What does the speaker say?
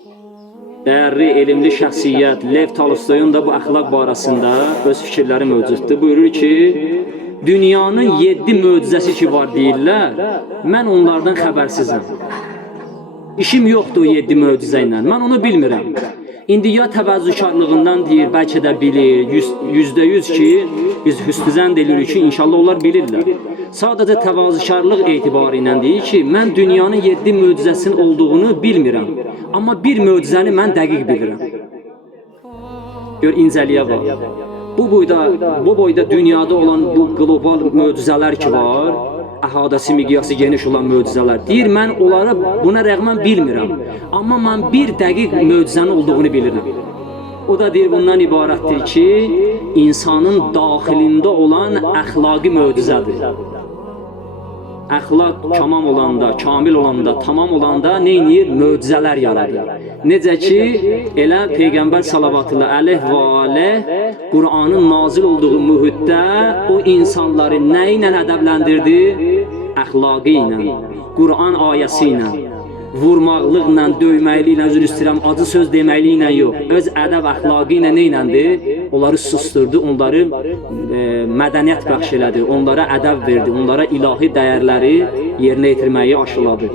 Dəyərli, elmli şəxsiyyət Lev Tolstoyun da bu əxlaq barəsində öz fikirləri mövcuddur. Buyurur ki, dünyanın 7 möcüzəsi ki var deyirlər, mən onlardan xəbərsizəm. İşim yoxdur o 7 möcüzə ilə, mən onu bilmirəm. İndi ya təvəzzükarlığından deyir, bəlkə də bilir, %100 ki, biz hüsnüzənd edirik ki, inşallah onlar bilirlər. Sadəcə təvazükarlıq etibarı ilə deyir ki, mən dünyanın 7 möcüzəsinin olduğunu bilmirəm. Amma bir möcüzəni mən dəqiq bilirəm. Gör, incəliyə var. Bu boyda dünyada olan bu qlobal möcüzələr ki var, əhatəsi, miqyası geniş olan möcüzələr. Deyir, mən onları buna rəğmən bilmirəm. Amma mən bir dəqiq möcüzənin olduğunu bilirəm. O da deyir, bundan ibarətdir ki, insanın daxilində olan əxlaqi möcüzədir. Əxlaq tamam olanda, kamil olanda, tamam olanda neynir? Möcüzələr yaradır. Necə ki, elə Peyğəmbər salavatullah əleyh və aleyh Qur'anın nazil olduğu mühitdə o insanları nə ilə ədəbləndirdi? Əxlaqı ilə, Qur'an ayəsi ilə, vurmaqlıqla, döyməkliklə, üzr istəyirəm, acı söz deməkliklə yox. Öz ədəb əxlaqı ilə neyləndir? Onları susturdu, onları mədəniyyət bəxş elədi, onlara ədəb verdi, onlara ilahi dəyərləri yerinə yetirməyi aşıladı.